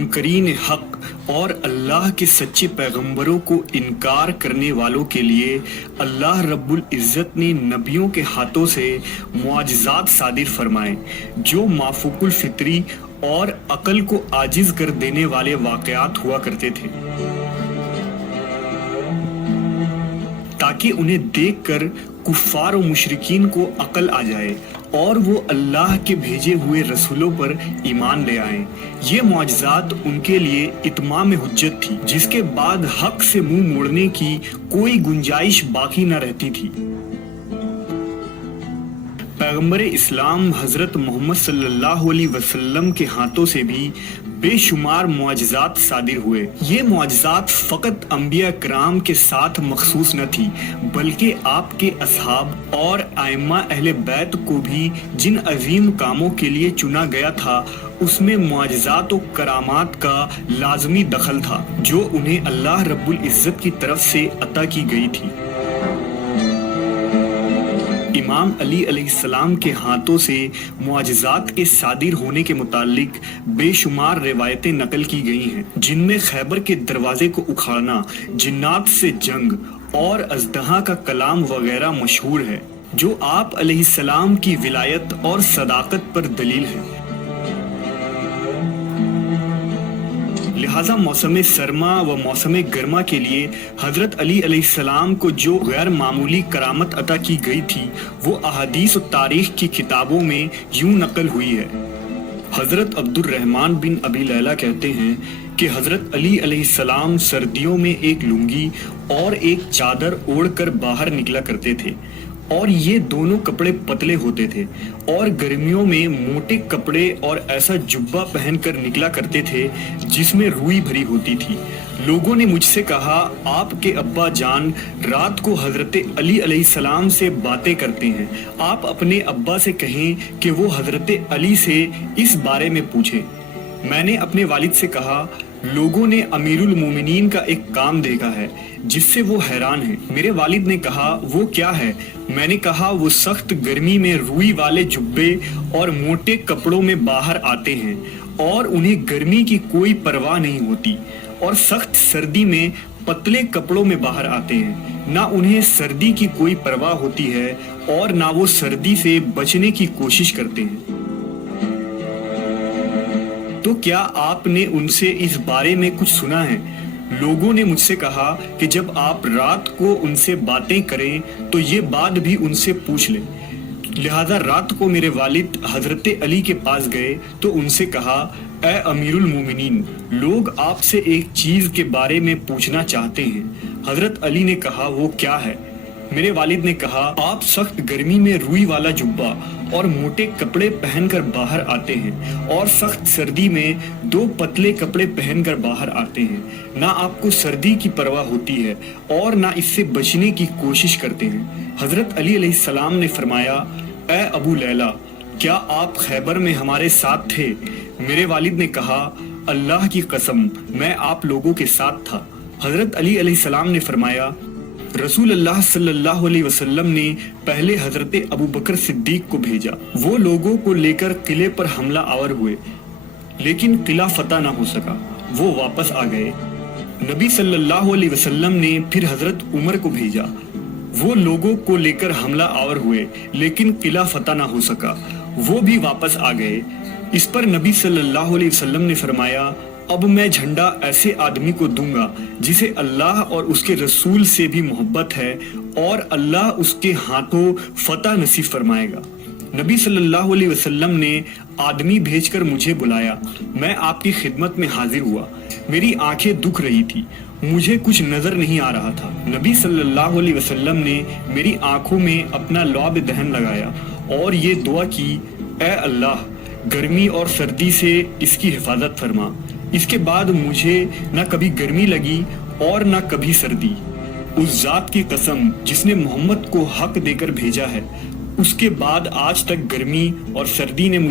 منکرین حق اور اللہ کے سچے پیغمبروں کو انکار کرنے والوں کے لیے اللہ رب العزت نے نبیوں کے ہاتھوں سے معجزات صادر فرمائے جو مافوق الفطری اور عقل کو عاجز کر دینے والے واقعات ہوا کرتے تھے، تاکہ انہیں دیکھ کر کفار و مشرکین کو عقل آ جائے اور وہ اللہ کے بھیجے ہوئے رسولوں پر ایمان لے آئیں۔ یہ معجزات ان کے لیے اتمام حجت تھی، جس کے بعد حق سے منہ موڑنے کی کوئی گنجائش باقی نہ رہتی تھی۔ پیغمبر اسلام حضرت محمد صلی اللہ علیہ وسلم کے ہاتھوں سے بھی بے شمار معجزات صادر ہوئے۔ یہ معجزات فقط انبیاء کرام کے ساتھ مخصوص نہ تھی، بلکہ آپ کے اصحاب اور ائمہ اہل بیت کو بھی جن عظیم کاموں کے لیے چنا گیا تھا، اس میں معجزات و کرامات کا لازمی دخل تھا جو انہیں اللہ رب العزت کی طرف سے عطا کی گئی تھی۔ امام علی علیہ السلام کے ہاتھوں سے معجزات کے صادر ہونے کے متعلق بے شمار روایتیں نقل کی گئی ہیں، جن میں خیبر کے دروازے کو اکھاڑنا، جنات سے جنگ اور اژدہا کا کلام وغیرہ مشہور ہے، جو آپ علیہ السلام کی ولایت اور صداقت پر دلیل ہے۔ لہٰذا موسم سرما و موسم گرما کے لیے حضرت علی علیہ السلام کو جو غیر معمولی کرامت عطا کی گئی تھی، وہ احادیث و تاریخ کی کتابوں میں یوں نقل ہوئی ہے۔ حضرت عبد الرحمن بن ابی لیلہ کہتے ہیں کہ حضرت علی علیہ السلام سردیوں میں ایک لنگی اور ایک چادر اوڑھ کر باہر نکلا کرتے تھے، اور یہ دونوں کپڑے پتلے ہوتے تھے، اور گرمیوں میں موٹے کپڑے اور ایسا جبہ پہن کر نکلا کرتے تھے جس میں روئی بھری ہوتی تھی۔ لوگوں نے مجھ سے کہا، آپ کے ابا جان رات کو حضرت علی علیہ السلام سے باتیں کرتے ہیں، آپ اپنے ابا سے کہیں کہ وہ حضرت علی سے اس بارے میں پوچھیں۔ میں نے اپنے والد سے کہا، لوگوں نے امیر المومنین کا ایک کام دیکھا ہے جس سے وہ حیران ہیں۔ میرے والد نے کہا، وہ کیا ہے؟ میں نے کہا، وہ سخت گرمی میں روئی والے جبے اور موٹے کپڑوں میں باہر آتے ہیں اور انہیں گرمی کی کوئی پرواہ نہیں ہوتی، اور سخت سردی میں پتلے کپڑوں میں باہر آتے ہیں، نہ انہیں سردی کی کوئی پرواہ ہوتی ہے اور نہ وہ سردی سے بچنے کی کوشش کرتے ہیں۔ تو کیا آپ نے ان سے اس بارے میں کچھ سنا ہے؟ لوگوں نے مجھ سے کہا کہ جب آپ رات کو ان سے باتیں کریں تو یہ بات بھی ان سے پوچھ لیں۔ لہذا رات کو میرے والد حضرت علی کے پاس گئے تو ان سے کہا، اے امیر المومنین، لوگ آپ سے ایک چیز کے بارے میں پوچھنا چاہتے ہیں۔ حضرت علی نے کہا، وہ کیا ہے؟ میرے والد نے کہا، آپ سخت گرمی میں روئی والا جبہ اور موٹے کپڑے پہن کر باہر آتے ہیں، اور سخت سردی میں دو پتلے کپڑے پہن کر باہر آتے ہیں، نہ آپ کو سردی کی پرواہ ہوتی ہے اور نہ اس سے بچنے کی کوشش کرتے ہیں۔ حضرت علی علیہ السلام نے فرمایا، اے ابو لیلہ، کیا آپ خیبر میں ہمارے ساتھ تھے؟ میرے والد نے کہا، اللہ کی قسم، میں آپ لوگوں کے ساتھ تھا۔ حضرت علی علیہ السلام نے فرمایا، رسول اللہ صلی اللہ علیہ وسلم نے پہلے حضرت ابو بکر صدیق کو بھیجا، وہ لوگوں کو لے کر قلعے پر حملہ آور ہوئے، لیکن قلعہ فتح نہ ہو سکا، وہ واپس آ گئے۔ نبی صلی اللہ علیہ وسلم نے پھر حضرت عمر کو بھیجا، وہ لوگوں کو لے کر حملہ آور ہوئے، لیکن قلعہ فتح نہ ہو سکا، وہ بھی واپس آ گئے۔ اس پر نبی صلی اللہ علیہ وسلم نے فرمایا، اب میں جھنڈا ایسے آدمی کو دوں گا جسے اللہ اور اس کے رسول سے بھی محبت ہے، اور اللہ اس کے ہاتھوں فتح نصیب فرمائے گا۔ نبی صلی اللہ علیہ وسلم نے آدمی بھیج کر مجھے بلایا، میں آپ کی خدمت میں حاضر ہوا۔ میری آنکھیں دکھ رہی تھی، مجھے کچھ نظر نہیں آ رہا تھا۔ نبی صلی اللہ علیہ وسلم نے میری آنکھوں میں اپنا لعاب دہن لگایا اور یہ دعا کی، اے اللہ، گرمی اور سردی سے اس کی حفاظت فرما۔ اس کے بعد مجھے نہ کبھی گرمی لگی اور نہ کبھی سردی۔ اس ذات کی قسم جس نے محمد کو حق دے کر بھیجا ہے، اس کے بعد آج تک گرمی اور سردی نے